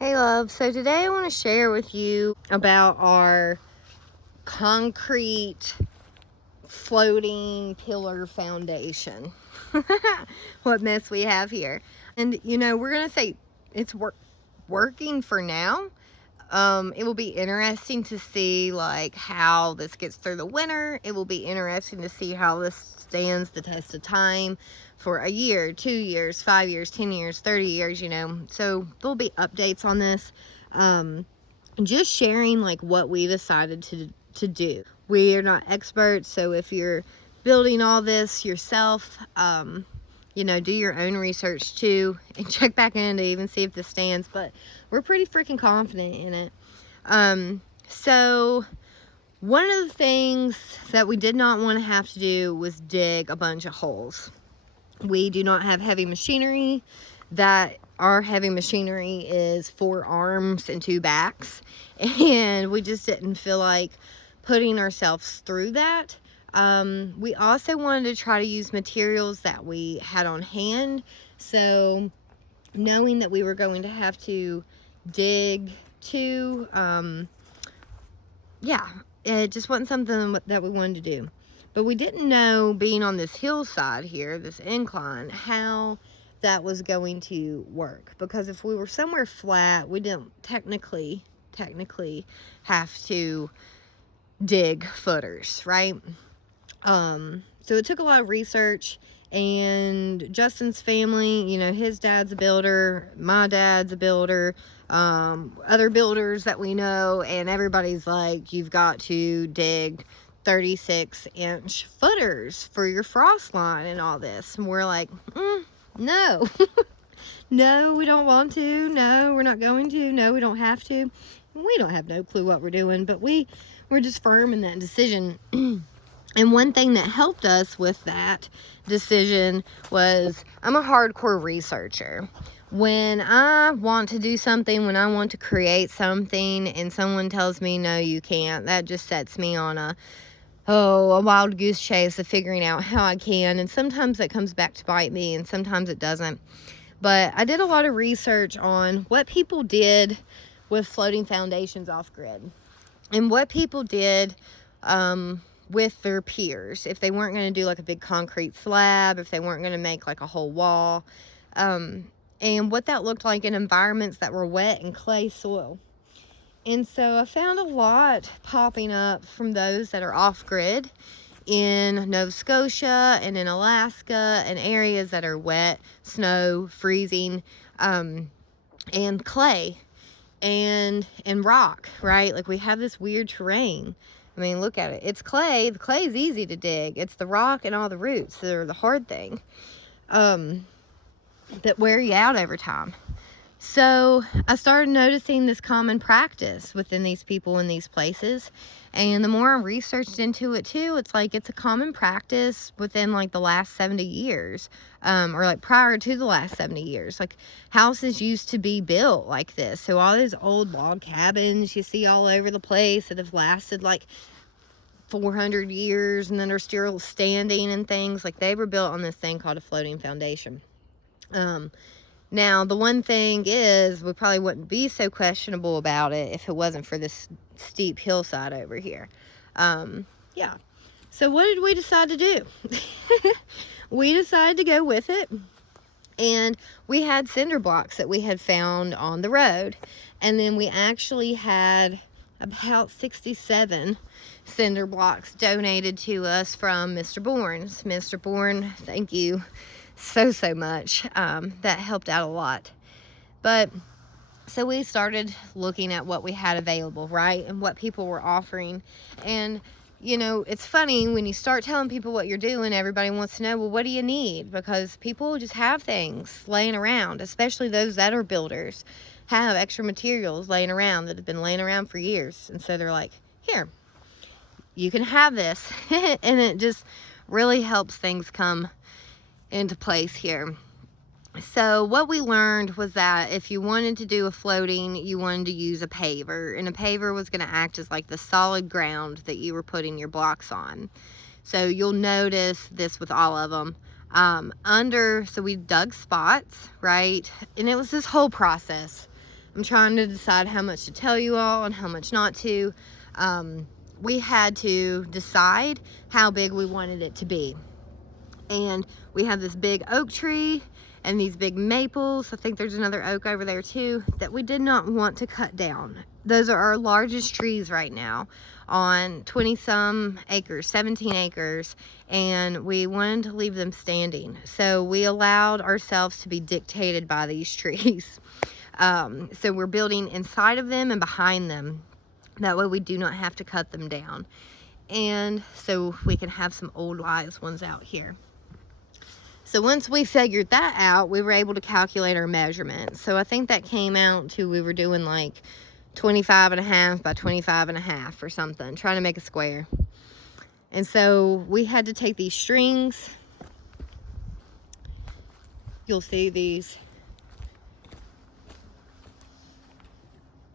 Hey love, so today I want to share with you about our concrete floating pillar foundation. What mess we have here. And we're going to say it's working for now. It will be interesting to see like how this gets through the winter. It will be interesting to see how this stands the test of time for a year, 2 years, 5 years, 10 years, 30 years, So there'll be updates on this. Just sharing like what we decided to do. We are not experts, so if you're building all this yourself, do your own research too and check back in to even see if this stands, but we're pretty freaking confident in it. So one of the things that we did not want to have to do was dig a bunch of holes. We do not have heavy machinery. Our heavy machinery is 4 arms and 2 backs, and we just didn't feel like putting ourselves through that. We also wanted to try to use materials that we had on hand, so knowing that we were going to have to dig too, it just wasn't something that we wanted to do. But we didn't know, being on this hillside here, this incline, how that was going to work, because if we were somewhere flat, we didn't technically have to dig footers, right? So it took a lot of research, and Justin's family, his dad's a builder, my dad's a builder, other builders that we know, and everybody's like, you've got to dig 36-inch footers for your frost line and all this. And we're like, no. No, we don't want to. No, we're not going to. No, we don't have to. We don't have no clue what we're doing, but we're just firm in that decision. And one thing that helped us with that decision was, I'm a hardcore researcher. When I want to do something, when I want to create something, and someone tells me, no, you can't, that just sets me on a wild goose chase of figuring out how I can. And sometimes that comes back to bite me, and sometimes it doesn't. But I did a lot of research on what people did with floating foundations off grid, and what people did with their piers, if they weren't going to do like a big concrete slab, if they weren't going to make like a whole wall, and what that looked like in environments that were wet and clay soil. And so I found a lot popping up from those that are off grid in Nova Scotia and in Alaska, and areas that are wet, snow, freezing, and clay and rock, right? Like, we have this weird terrain. I mean, look at it. It's clay. The clay is easy to dig. It's the rock and all the roots that are the hard thing, that wear you out over time. So I started noticing this common practice within these people in these places. And the more I researched into it too, it's like it's a common practice within like the last 70 years, or like prior to the last 70 years. Like, houses used to be built like this. So all those old log cabins you see all over the place that have lasted like 400 years and then are still standing and things, like, they were built on this thing called a floating foundation. Now, the one thing is, we probably wouldn't be so questionable about it if it wasn't for this steep hillside over here. So what did we decide to do? We decided to go with it, and we had cinder blocks that we had found on the road, and then we actually had about 67 cinder blocks donated to us from Mr. Bourne's. Mr. Bourne, thank you so much. That helped out a lot. But so we started looking at what we had available, right, and what people were offering. And it's funny when you start telling people what you're doing, everybody wants to know, well, what do you need? Because people just have things laying around, especially those that are builders, have extra materials laying around that have been laying around for years. And so they're like, here, you can have this. And it just really helps things come into place here. So what we learned was that if you wanted to do a floating, you wanted to use a paver, and a paver was going to act as like the solid ground that you were putting your blocks on. So you'll notice this with all of them. So we dug spots, right? And it was this whole process. I'm trying to decide how much to tell you all and how much not to. We had to decide how big we wanted it to be. And we have this big oak tree and these big maples. I think there's another oak over there too that we did not want to cut down. Those are our largest trees right now on 20 some acres, 17 acres, and we wanted to leave them standing. So we allowed ourselves to be dictated by these trees. So we're building inside of them and behind them. That way we do not have to cut them down. And so we can have some old wise ones out here. So once we figured that out, we were able to calculate our measurements. So I think that came out to, we were doing like 25.5 by 25.5 or something, trying to make a square. And so we had to take these strings. You'll see these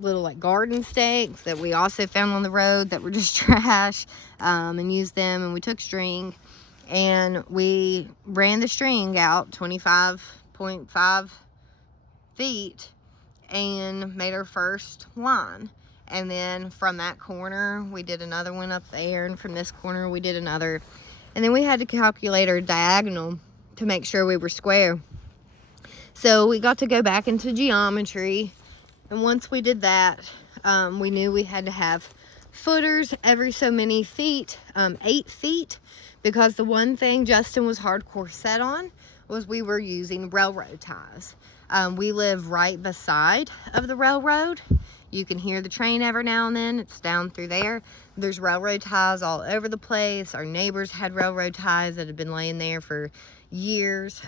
little like garden stakes that we also found on the road that were just trash, and used them, and we took string and we ran the string out 25.5 feet and made our first line. And then from that corner we did another one up there, and from this corner we did another, and then we had to calculate our diagonal to make sure we were square. So we got to go back into geometry, and once we did that, we knew we had to have footers every so many feet, 8 feet, because the one thing Justin was hardcore set on was we were using railroad ties. We live right beside of the railroad. You can hear the train every now and then. It's down through there. There's railroad ties all over the place. Our neighbors had railroad ties that had been laying there for years.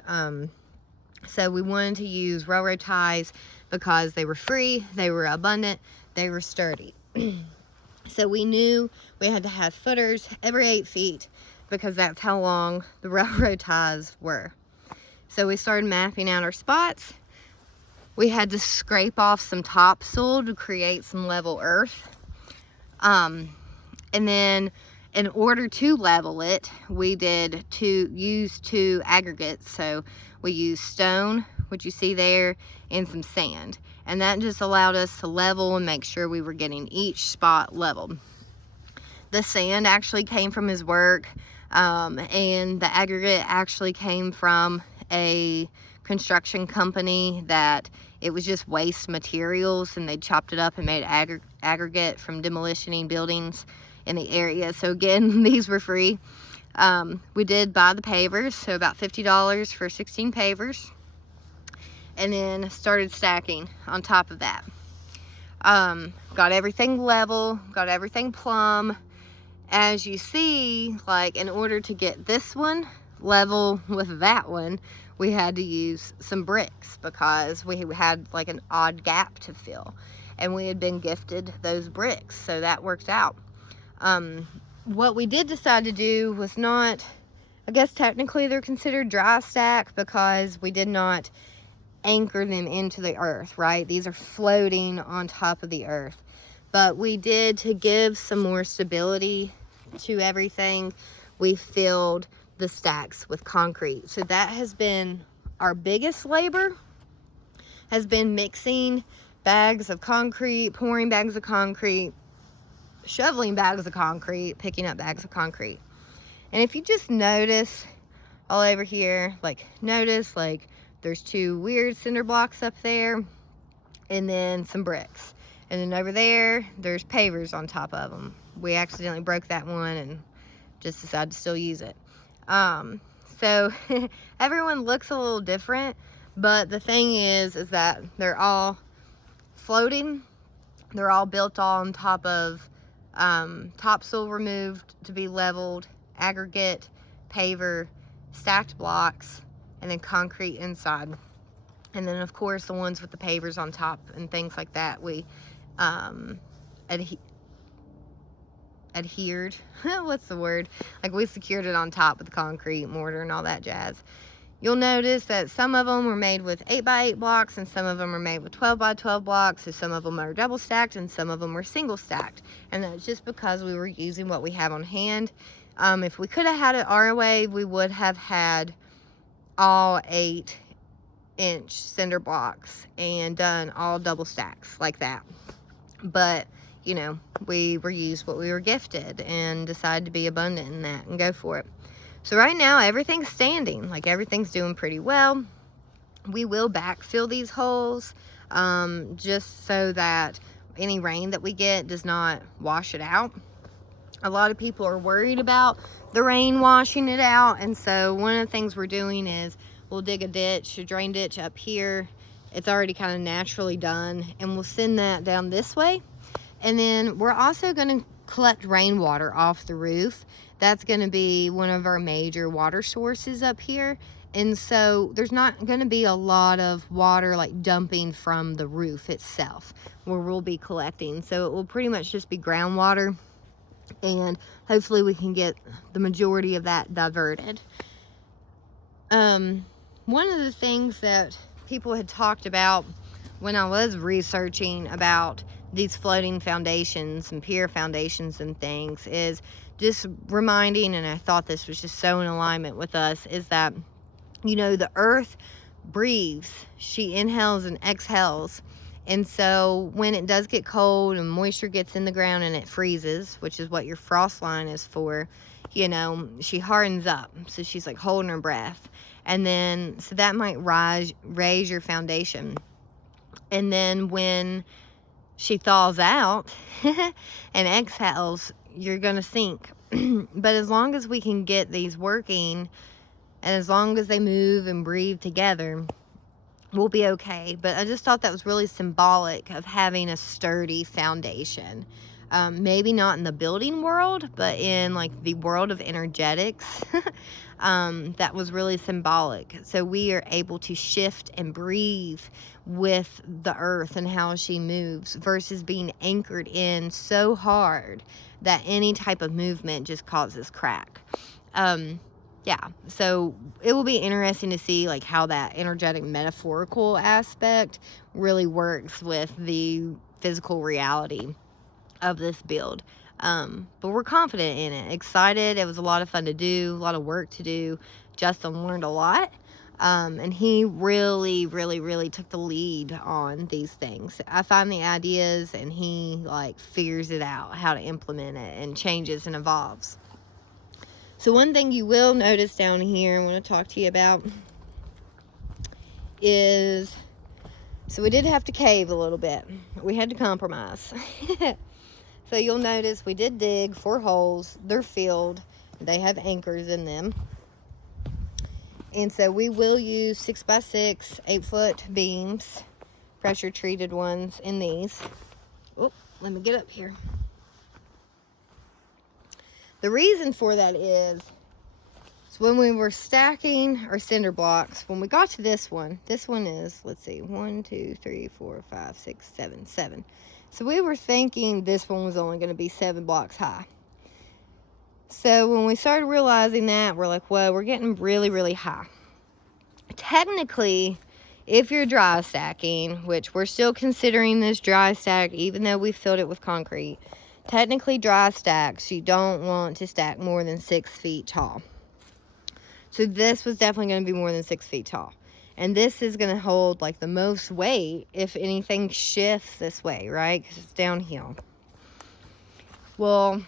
So we wanted to use railroad ties because they were free, they were abundant, they were sturdy. So we knew we had to have footers every 8 feet because that's how long the railroad ties were. So we started mapping out our spots. We had to scrape off some topsoil to create some level earth. And then in order to level it, we did use two aggregates. So we used stone, which you see there, and some sand. And that just allowed us to level and make sure we were getting each spot leveled. The sand actually came from his work, and the aggregate actually came from a construction company that it was just waste materials, and they chopped it up and made aggregate from demolitioning buildings in the area. So again, these were free. We did buy the pavers, so about $50 for 16 pavers, and then started stacking on top of that. Got everything level, got everything plumb. As you see, like in order to get this one level with that one, we had to use some bricks because we had like an odd gap to fill, and we had been gifted those bricks, so that worked out. What we did decide to do was not, I guess technically they're considered dry stack because we did not anchor them into the earth, right? These are floating on top of the earth. But we did, to give some more stability to everything, we filled the stacks with concrete. So that has been our biggest labor, has been mixing bags of concrete, pouring bags of concrete, shoveling bags of concrete, picking up bags of concrete. And if you just notice all over here, like notice like there's two weird cinder blocks up there and then some bricks. And then over there, there's pavers on top of them. We accidentally broke that one and just decided to still use it. So everyone looks a little different, but the thing is that they're all floating. They're all built on top of topsoil removed to be leveled, aggregate, paver, stacked blocks, and then concrete inside. And then of course the ones with the pavers on top and things like that, we adhered, what's the word? Like we secured it on top with concrete, mortar, and all that jazz. You'll notice that some of them were made with 8x8 blocks and some of them are made with 12x12 blocks. So some of them are double stacked and some of them are single stacked. And that's just because we were using what we have on hand. If we could have had it our way, we would have had all 8 inch cinder blocks and done all double stacks like that. But, you know, we were used what we were gifted and decided to be abundant in that and go for it. So right now, everything's standing. Like, everything's doing pretty well. We will backfill these holes just so that any rain that we get does not wash it out. A lot of people are worried about the rain washing it out, and so one of the things we're doing is we'll dig a ditch, a drain ditch up here. It's already kind of naturally done, and we'll send that down this way. And then we're also going to collect rainwater off the roof. That's going to be one of our major water sources up here. And so there's not going to be a lot of water like dumping from the roof itself where we'll be collecting. So it will pretty much just be groundwater, and hopefully we can get the majority of that diverted. One of the things that people had talked about when I was researching about these floating foundations and pier foundations and things is just reminding, and I thought this was just so in alignment with us, is that, you know, the earth breathes. She inhales and exhales. And so when it does get cold and moisture gets in the ground and it freezes, which is what your frost line is for, you know, she hardens up. So she's like holding her breath. And then, so that might raise your foundation. And then when she thaws out and exhales, you're going to sink. But as long as we can get these working, and as long as they move and breathe together, we'll be okay. But I just thought that was really symbolic of having a sturdy foundation. Maybe not in the building world, but in like the world of energetics, that was really symbolic. So we are able to shift and breathe with the earth and how she moves versus being anchored in so hard that any type of movement just causes crack. Yeah, so it will be interesting to see like how that energetic metaphorical aspect really works with the physical reality of this build. But we're confident in it, excited. It was a lot of fun to do, a lot of work to do. Justin learned a lot, and he really took the lead on these things. I find the ideas and he like figures it out how to implement it and changes and evolves. So one thing you will notice down here I want to talk to you about is, so we did have to cave a little bit. We had to compromise. So you'll notice we did dig 4 holes. They're filled. They have anchors in them. And so we will use 6x6 8-foot beams, pressure treated ones in these. Oh, let me get up here. The reason for that is when we were stacking our cinder blocks, when we got to this one is, let's see, 1, 2, 3, 4, 5, 6, 7, 7. So we were thinking this one was only going to be 7 blocks high. So when we started realizing that, we're like, well, we're getting really high. Technically, if you're dry stacking, which we're still considering this dry stack, even though we filled it with concrete, technically dry stacks, you don't want to stack more than 6 feet tall. So this was definitely going to be more than 6 feet tall. And this is going to hold like the most weight if anything shifts this way, right? Because it's downhill. Well,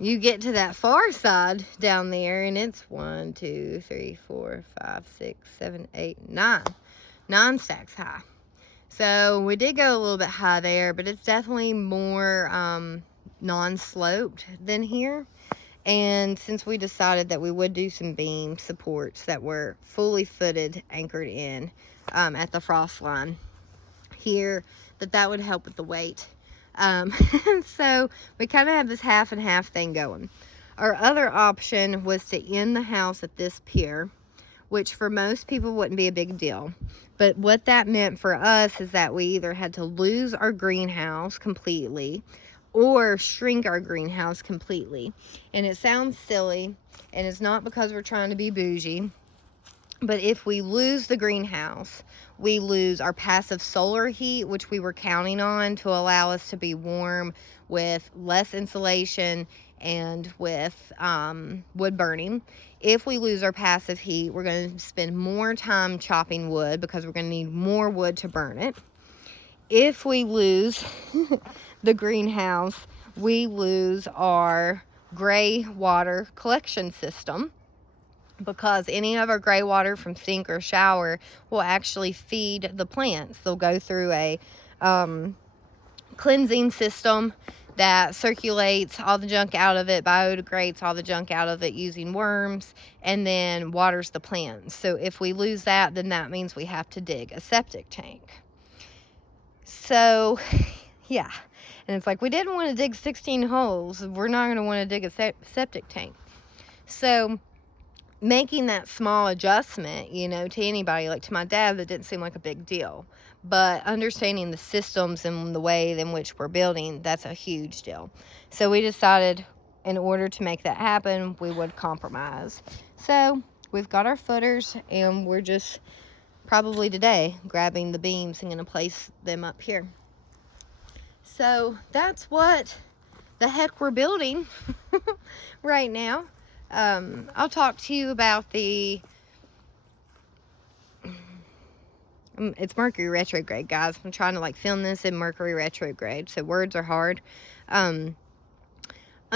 you get to that far side down there and it's 1, 2, 3, 4, 5, 6, 7, 8, 9. 9 stacks high. So we did go a little bit high there, but it's definitely more non-sloped than here. And since we decided that we would do some beam supports that were fully footed, anchored in at the frost line here, that would help with the weight. So we kind of have this half and half thing going. Our other option was to end the house at this pier, which for most people wouldn't be a big deal. But what that meant for us is that we either had to lose our greenhouse completely or shrink our greenhouse completely. And it sounds silly, and it's not because we're trying to be bougie, but if we lose the greenhouse, we lose our passive solar heat, which we were counting on to allow us to be warm with less insulation and with wood burning. If we lose our passive heat, we're going to spend more time chopping wood because we're going to need more wood to burn it. If we lose the greenhouse, we lose our gray water collection system, because any of our gray water from sink or shower will actually feed the plants. They'll go through a cleansing system that circulates all the junk out of it, biodegrades all the junk out of it using worms, and then waters the plants. So if we lose that, then that means we have to dig a septic tank. So yeah, and it's like, we didn't want to dig 16 holes. We're not going to want to dig a septic tank. So making that small adjustment, you know, to anybody, like to my dad, that didn't seem like a big deal. But understanding the systems and the way in which we're building, that's a huge deal. So we decided, in order to make that happen, we would compromise. So we've got our footers, and we're just probably today grabbing the beams and going to place them up here. So that's what the heck we're building right now. I'll talk to you about the, it's Mercury retrograde, guys. I'm trying to like film this in Mercury retrograde, so words are hard. I'll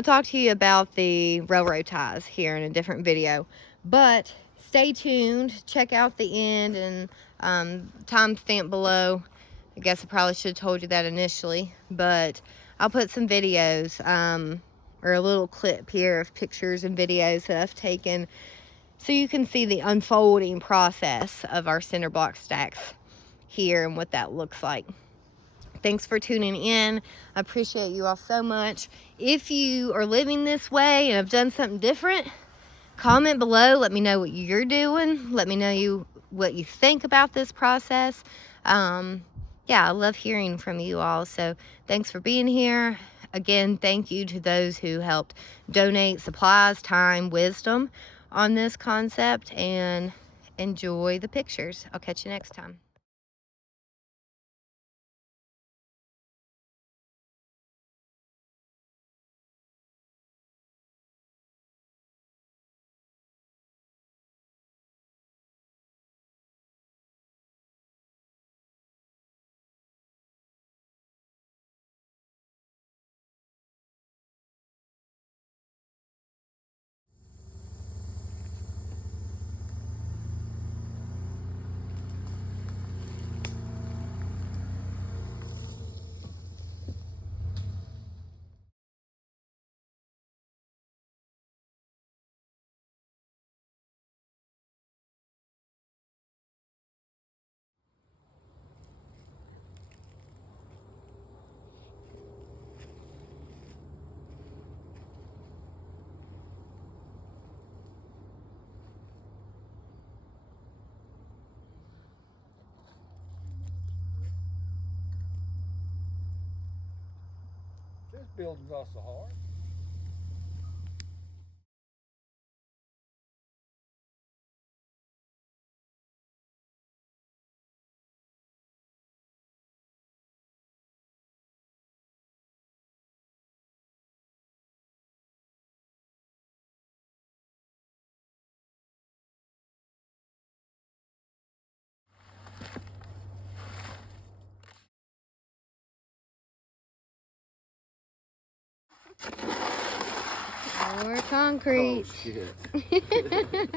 talk to you about the railroad ties here in a different video, but stay tuned. Check out the end and timestamp below. I guess I probably should have told you that initially, but I'll put some videos or a little clip here of pictures and videos that I've taken, so you can see the unfolding process of our cinder block stacks here and what that looks like. Thanks for tuning in. I appreciate you all so much. If you are living this way and have done something different, comment below. Let me know what you're doing. Let me know what you think about this process. Yeah, I love hearing from you all. So thanks for being here. Again, thank you to those who helped donate supplies, time, wisdom on this concept, and enjoy the pictures. I'll catch you next time. This building's not so hard. More concrete. Oh, shit.